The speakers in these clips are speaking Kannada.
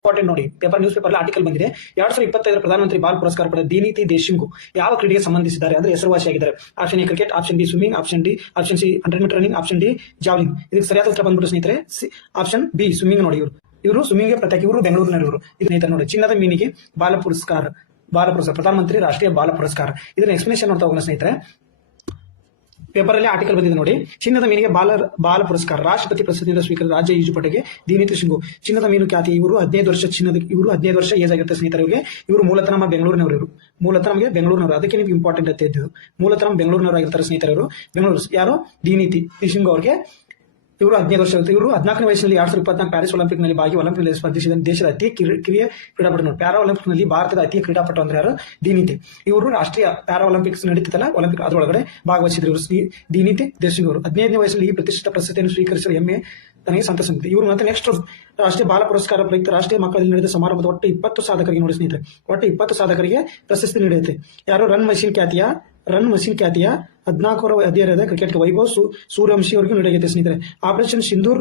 ಇಂಪಾರ್ಟೆಂಟ್ ನೋಡಿ, ನ್ಯೂಸ್ ಪೇಪರ್ ಆರ್ಟಿಕಲ್ ಬಂದಿದೆ. 2025 ಪ್ರಧಾನಮಂತ್ರಿ ಬಾಲ್ ಪುರಸ್ಕಾರ ಪಡೆದ ದಿನಿತಿ ದೇಶಿಂಗು ಯಾವ ಕ್ರೀಡೆಗೆ ಸಂಬಂಧಿಸಿದ್ದಾರೆ ಅಂದ್ರೆ ಹೆಸರುವಾಸಿಯಾಗಿದ್ದಾರೆ. Option A cricket, option B swimming, option D, option C 100 metre running, option D javelin. ಇದಕ್ಕೆ ಸರಿಯಾದ ಉತ್ತರ ಬಂದ್ಬಿಟ್ಟು ಸ್ನೇಹಿತರೆ ಆಪ್ಷನ್ ಬಿ ಸ್ವಿಮ್ಮಿಂಗ್ ನೋಡಿ. ಇವರು ಸ್ವಿಮ್ಮಿಂಗ್ ಪ್ರತ್ಯೇಕ, ಇವರು ಬೆಂಗಳೂರಿನವರು. ಇದು ಸ್ನೇಹಿತರೆ ನೋಡಿ, ಚಿನ್ನದ ಮೀನಿಗೆ ಬಾಲ ಪುರಸ್ಕಾರ ಪ್ರಧಾನಮಂತ್ರಿ ರಾಷ್ಟ್ರೀಯ ಬಾಲ ಪುರಸ್ಕಾರ. ಇದನ್ನ ಎಕ್ಸ್ಪ್ಲೇಷನ್ ನೋಡ್ತಾ ಹೋಗೋಣ ಸ್ನೇಹಿತರೆ. ಪೇಪರ್ ಅಲ್ಲಿ ಆರ್ಟಿಕಲ್ ಬಂದಿದೆ ನೋಡಿ. ಚಿನ್ನದ ಮೀನಿಗೆ ಬಾಲ ಪುರಸ್ಕಾರ ರಾಷ್ಟ್ರಪತಿ ಪ್ರಶಸ್ತಿಯಿಂದ ಸ್ವೀಕೃತ ರಾಜ್ಯ ಈಜುಪಟುಗೆ ದಿನಿತಿ ಶಿಂಗು. ಚಿನ್ನದ ಮೀನು ಖ್ಯಾತಿ. ಇವರು 15 ವರ್ಷ ಇವರು 15 ವರ್ಷ ಏಜ್ ಆಗಿರುತ್ತೆ ಸ್ನೇಹಿತರೆ. ಇವರು ಮೂಲತಃ ನಮ್ಮ ಬೆಂಗಳೂರಿನವರು. ಮೂಲತಃ ನಮಗೆ ಬೆಂಗಳೂರಿನವರು, ಅದಕ್ಕೆ ನಿಮ್ಗೆ ಇಂಪಾರ್ಟೆಂಟ್ ಅಂತ ಇದ್ದು. ಮೂಲತಃ ನಮ್ಮ ಬೆಂಗಳೂರಿನವರು ಆಗಿರ್ತಾರೆ ಸ್ನೇಹಿತರು. ಬೆಂಗಳೂರು ಯಾರು ದಿನಿತಿ ಶಿಂಗು ಅವ್ರಿಗೆ ಇವರು 15 ವರ್ಷ ಇರುತ್ತೆ. ಇವರು 14ನೇ ವಯಸ್ಸಿನಲ್ಲಿ 2024 ಪ್ಯಾರಿಸ್ ಒಲಿಂಪಿಕ್ ನಲ್ಲಿ ಭಾಗಿ ಒಲಿಂಪಿಕ್ ಸ್ಪರ್ಧಿಸಿದ ದೇಶದ ಅತಿ ಕಿರಿಯ ಕ್ರೀಡಾಪಟು. ಪ್ಯಾರಾ ಒಲಿಂಪಿಕ್ ನಲ್ಲಿ ಭಾರತದ ಅತಿ ಕ್ರೀಡಾಪಟು ಅಂದ್ರೆ ಯಾರು? ದಿನಿತಿ. ಇವರು ರಾಷ್ಟ್ರೀಯ ಪ್ಯಾರಾ ಒಲಿಂಪಿಕ್ಸ್ ನಡೀತಿತ್ತಲ್ಲ, ಒಲಿಂಪಿಕ್ ಅದರೊಳಗಡೆ ಭಾಗವಹಿಸಿದ್ರು. ಇವರು ದಿನಿತಿ ದೇಶಿಂಗ್ ಅವರು 15ನೇ ವಯಸ್ಸಲ್ಲಿ ಈ ಪ್ರತಿಷ್ಠಿತ ಪ್ರಶಸ್ತಿಯನ್ನು ಸ್ವೀಕರಿಸಿದ ಹೆಮ್ಮೆ ತನಗೆ ಸಂತಸ. ಇವರು ಮತ್ತೆ ನೆಕ್ಸ್ಟ್ ರಾಷ್ಟ್ರೀಯ ಬಾಲ ಪುರಸ್ಕಾರ ಪ್ರಯುಕ್ತ ರಾಷ್ಟ್ರೀಯ ಮಕ್ಕಳಲ್ಲಿ ನಡೆದ ಸಮಾರಂಭದ ಒಟ್ಟು 20 ಸಾಧಕರಿಗೆ ನೋಡಿ ಸ್ನೇಹಿತರೆ, ಒಟ್ಟು 20 ಸಾಧಕರಿಗೆ ಪ್ರಶಸ್ತಿ ನೀಡುತ್ತೆ. ಯಾರು? ರನ್ ಮಷಿನ್ ಖ್ಯಾತಿಯ 14ರ ಹದಿಹರೆಯದ ಕ್ರಿಕೆಟ್ ವೈಭವ್ ಸೂರ್ಯವಂಶಿ ಅವರಿಗೆ ನೀಡಲಾಗಿದೆ ಸ್ನೇಹಿತರೆ. ಆಪರೇಷನ್ ಸಿಂಧೂರ್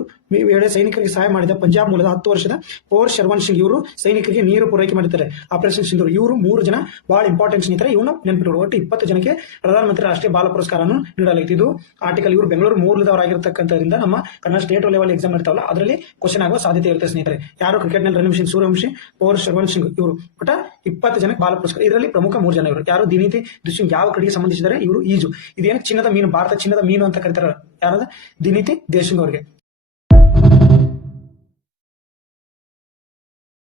ವೇಳೆ ಸೈನಿಕರಿಗೆ ಸಹಾಯ ಮಾಡಿದ ಪಂಜಾಬ್ ಮೂಲದ 10 ವರ್ಷದ ಪವರ್ ಶರ್ವನ್ ಸಿಂಗ್ ಇವರು ಸೈನಿಕರಿಗೆ ನೀರು ಪೂರೈಕೆ ಮಾಡಿದ್ದಾರೆ. ಆಪರೇಷನ್ ಸಿಂಧೂರ್ ಇವರು 3 ಜನ ಬಹಳ ಇಂಪಾರ್ಟೆಂಟ್ ಸ್ನೇಹಿತರೆ. ಇವನ್ನ ನೆನಪಿಟ್ಟರು. ಒಟ್ಟು 20 ಜನಕ್ಕೆ ಪ್ರಧಾನಮಂತ್ರಿ ರಾಷ್ಟ್ರೀಯ ಬಾಲ ಪುರಸ್ಕಾರವನ್ನು ನೀಡಲಾಗಿದೆ. ಇದು ಆರ್ಟಿಕಲ್. ಇವರು ಬೆಂಗಳೂರು ಮೂಲದವರಾಗಿರ್ತಕ್ಕಂಥದ್ರಿಂದ ನಮ್ಮ ಕನ್ನಡ ಸ್ಟೇಟ್ ಲೆವೆಲ್ ಎಕ್ಸಾಮ್ ಇರ್ತಾವಲ್ಲ, ಅದರಲ್ಲಿ ಕ್ವಶನ್ ಆಗುವ ಸಾಧ್ಯತೆ ಇರುತ್ತೆ ಸ್ನೇಹಿತರೆ. ಯಾರು? ಕ್ರಿಕೆಟ್ ನಲ್ಲಿ ರನ್ ಮಷಿನ್ ಸೂರ್ಯವಂಶಿ, ಪವರ್ ಶರ್ವನ್ ಸಿಂಗ್ ಇವರು ಒಟ್ಟ 20 ಜನಕ್ಕೆ ಬಾಲ ಪುರಸ್ಕಾರ. ಇದರಲ್ಲಿ ಪ್ರಮುಖ 3 ಜನ ಇವರು. ಯಾರು? ದಿನಿತಿ ದೇಶಿಂಗ್ ಯಾವ ಕ್ರೀಡೆಗೆ ಸಂಬಂಧಿಸಿದ್ದಾರೆ? ಇವರು ಈಜು. ಇದೇನು ಚಿನ್ನದ ಮೀನು, ಭಾರತ ಚಿನ್ನದ ಮೀನು ಅಂತ ಕರೀತಾರೆ. ಯಾರಾದ? ದಿನಿತಿ ದೇಶಿಂಗ್ ಅವರಿಗೆ.